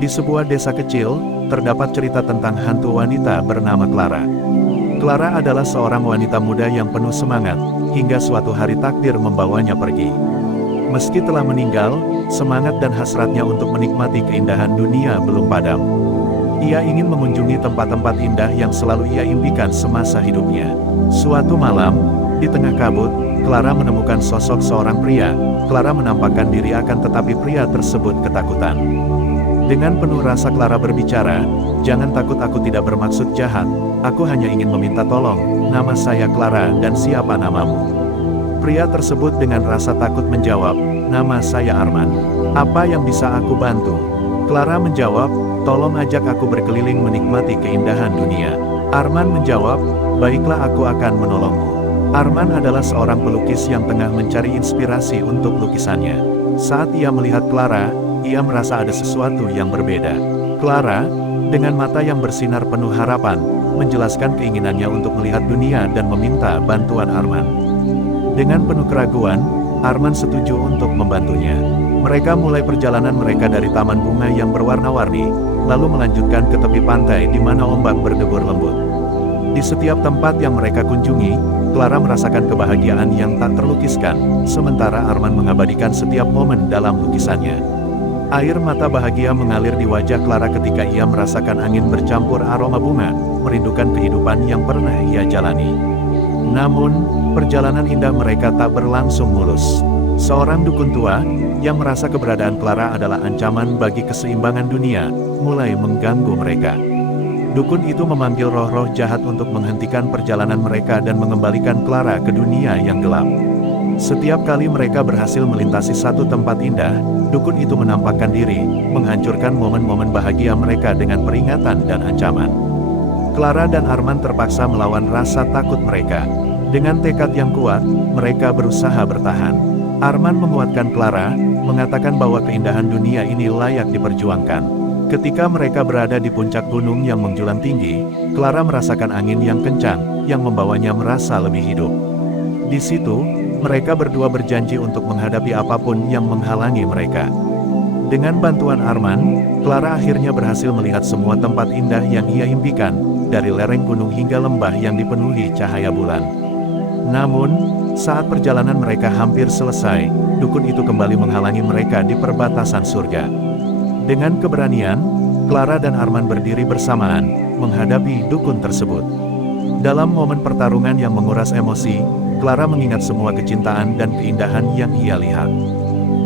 Di sebuah desa kecil, terdapat cerita tentang hantu wanita bernama Clara. Clara adalah seorang wanita muda yang penuh semangat, hingga suatu hari takdir membawanya pergi. Meski telah meninggal, semangat dan hasratnya untuk menikmati keindahan dunia belum padam. Ia ingin mengunjungi tempat-tempat indah yang selalu ia impikan semasa hidupnya. Suatu malam, di tengah kabut, Clara menemukan sosok seorang pria. Clara menampakkan diri tetapi pria tersebut ketakutan. Dengan penuh rasa Clara berbicara, "Jangan takut, aku tidak bermaksud jahat. Aku hanya ingin meminta tolong. Nama saya Clara dan siapa namamu?" Pria tersebut dengan rasa takut menjawab, "Nama saya Arman. Apa yang bisa aku bantu?" Clara menjawab, "Tolong ajak aku berkeliling menikmati keindahan dunia." Arman menjawab, "Baiklah, aku akan menolongmu." Arman adalah seorang pelukis yang tengah mencari inspirasi untuk lukisannya. Saat ia melihat Clara, ia merasa ada sesuatu yang berbeda. Clara, dengan mata yang bersinar penuh harapan, menjelaskan keinginannya untuk melihat dunia dan meminta bantuan Arman. Dengan penuh keraguan, Arman setuju untuk membantunya. Mereka mulai perjalanan mereka dari taman bunga yang berwarna-warni, lalu melanjutkan ke tepi pantai di mana ombak berdebur lembut. Di setiap tempat yang mereka kunjungi, Clara merasakan kebahagiaan yang tak terlukiskan, sementara Arman mengabadikan setiap momen dalam lukisannya. Air mata bahagia mengalir di wajah Clara ketika ia merasakan angin bercampur aroma bunga, merindukan kehidupan yang pernah ia jalani. Namun, perjalanan indah mereka tak berlangsung mulus. Seorang dukun tua, yang merasa keberadaan Clara adalah ancaman bagi keseimbangan dunia, mulai mengganggu mereka. Dukun itu memanggil roh-roh jahat untuk menghentikan perjalanan mereka dan mengembalikan Clara ke dunia yang gelap. Setiap kali mereka berhasil melintasi satu tempat indah, dukun itu menampakkan diri, menghancurkan momen-momen bahagia mereka dengan peringatan dan ancaman. Clara dan Arman terpaksa melawan rasa takut mereka. Dengan tekad yang kuat, mereka berusaha bertahan. Arman menguatkan Clara, mengatakan bahwa keindahan dunia ini layak diperjuangkan. Ketika mereka berada di puncak gunung yang menjulang tinggi, Clara merasakan angin yang kencang, yang membawanya merasa lebih hidup. Di situ, mereka berdua berjanji untuk menghadapi apapun yang menghalangi mereka. Dengan bantuan Arman, Clara akhirnya berhasil melihat semua tempat indah yang ia impikan, dari lereng gunung hingga lembah yang dipenuhi cahaya bulan. Namun, saat perjalanan mereka hampir selesai, dukun itu kembali menghalangi mereka di perbatasan surga. Dengan keberanian, Clara dan Arman berdiri bersamaan, menghadapi dukun tersebut. Dalam momen pertarungan yang menguras emosi, Clara mengingat semua kecintaan dan keindahan yang ia lihat.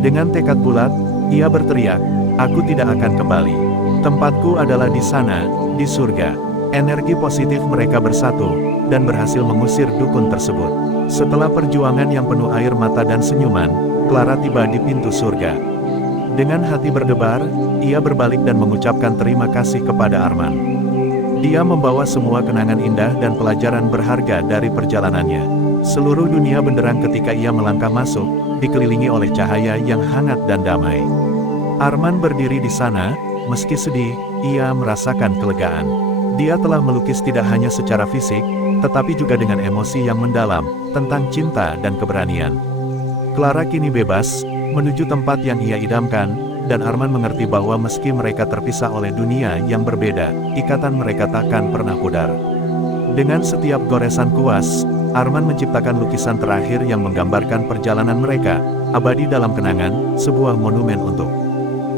Dengan tekad bulat, ia berteriak, "Aku tidak akan kembali. Tempatku adalah di sana, di surga." Energi positif mereka bersatu, dan berhasil mengusir dukun tersebut. Setelah perjuangan yang penuh air mata dan senyuman, Clara tiba di pintu surga. Dengan hati berdebar, ia berbalik dan mengucapkan terima kasih kepada Arman. Dia membawa semua kenangan indah dan pelajaran berharga dari perjalanannya. Seluruh dunia benderang ketika ia melangkah masuk, dikelilingi oleh cahaya yang hangat dan damai. Arman berdiri di sana, meski sedih, ia merasakan kelegaan. Dia telah melukis tidak hanya secara fisik, tetapi juga dengan emosi yang mendalam, tentang cinta dan keberanian. Clara kini bebas, menuju tempat yang ia idamkan, dan Arman mengerti bahwa meski mereka terpisah oleh dunia yang berbeda, ikatan mereka takkan pernah pudar. Dengan setiap goresan kuas, Arman menciptakan lukisan terakhir yang menggambarkan perjalanan mereka, abadi dalam kenangan, sebuah monumen untuk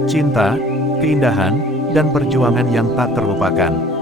cinta, keindahan, dan perjuangan yang tak terlupakan.